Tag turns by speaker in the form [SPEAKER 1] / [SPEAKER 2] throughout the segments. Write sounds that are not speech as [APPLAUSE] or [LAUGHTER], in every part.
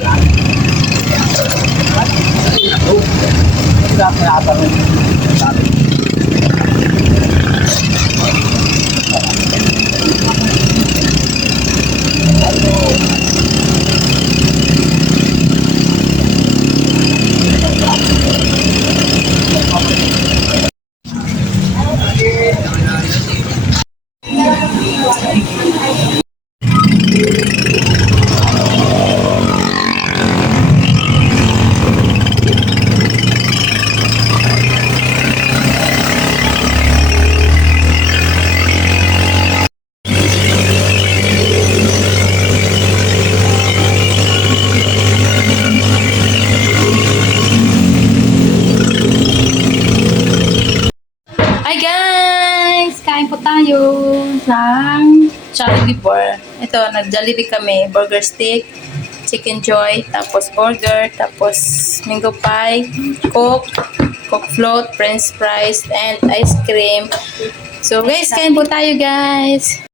[SPEAKER 1] Hi ng Jollibee Bar. Ito, nag-Jollibee kami. Burger stick, chicken joy, tapos burger, tapos mango pie, coke, coke float, french fries, and ice cream. So guys, kain po tayo guys!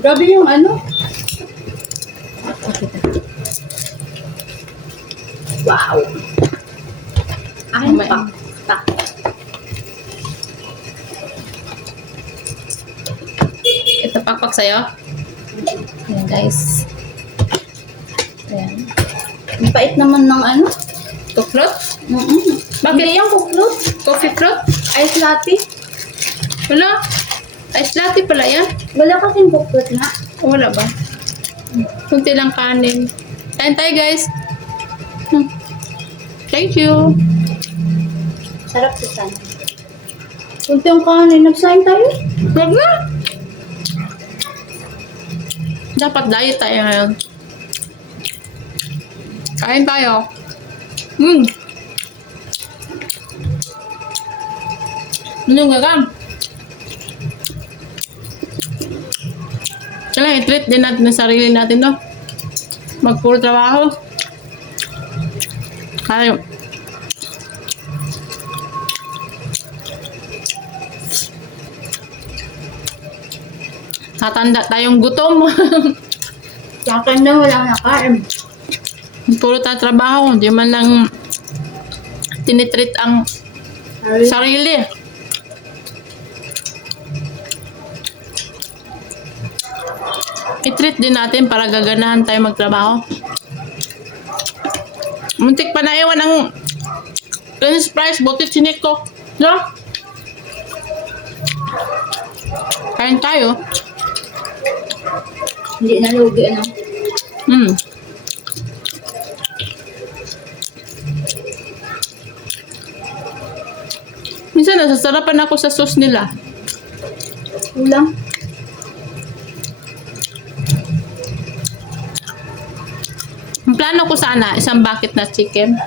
[SPEAKER 2] Grabe yung ano? Wow! Akin pa. Pa.
[SPEAKER 1] Ito pakpak sa'yo. Ayan guys. Ayan.
[SPEAKER 2] Ang pait naman ng ano?
[SPEAKER 1] Coke float?
[SPEAKER 2] Mm-mm.
[SPEAKER 1] Bakit?
[SPEAKER 2] Hindi yung kuklot.
[SPEAKER 1] Coffee float?
[SPEAKER 2] Ice latte.
[SPEAKER 1] Wala. Ice latte pala yan.
[SPEAKER 2] Wala kasing kuklot na.
[SPEAKER 1] Wala ba? Kunti lang kanin. Kain tayo guys. Hmm. Thank you.
[SPEAKER 2] Sarap sa sana. Kunti yung kanin. Nagsahin tayo.
[SPEAKER 1] Huwag na. Dapat diet tayo ngayon. Kain tayo. Hmm. Ano nga kam? Kailangan i-treat din natin ang sarili natin, no? Magpuro trabaho. Kaya, tatanda tayong gutom. [LAUGHS]
[SPEAKER 2] Sa akin na wala nakain.
[SPEAKER 1] Puro tayo trabaho, di man lang tinitreat ang sarili. I-treat din natin para gaganahan tayo magtrabaho. Muntik pa na iwan ang french fries, buti chinik ko. No? Kain tayo.
[SPEAKER 2] Hindi na lugi ano.
[SPEAKER 1] Hmm. Minsan nasasarapan ako sa sauce nila.
[SPEAKER 2] Kulang.
[SPEAKER 1] Ang plano ko sana, isang bucket na chicken.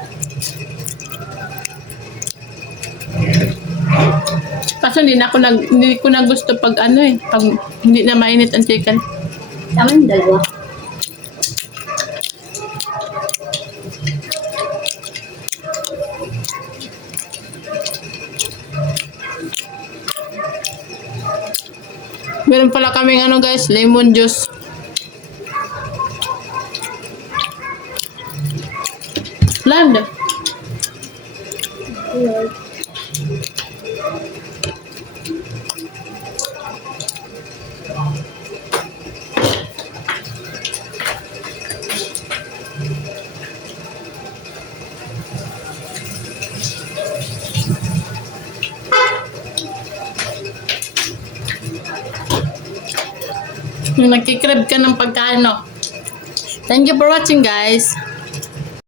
[SPEAKER 1] Kaso hindi na ako nag, hindi ko na gusto pag ano eh, pag hindi na mainit ang chicken.
[SPEAKER 2] Tama yung dalawa.
[SPEAKER 1] Meron pala kaming ano guys, lemon juice. Land. Yung nagkikrib ka ng pagkain? Thank you for watching, guys.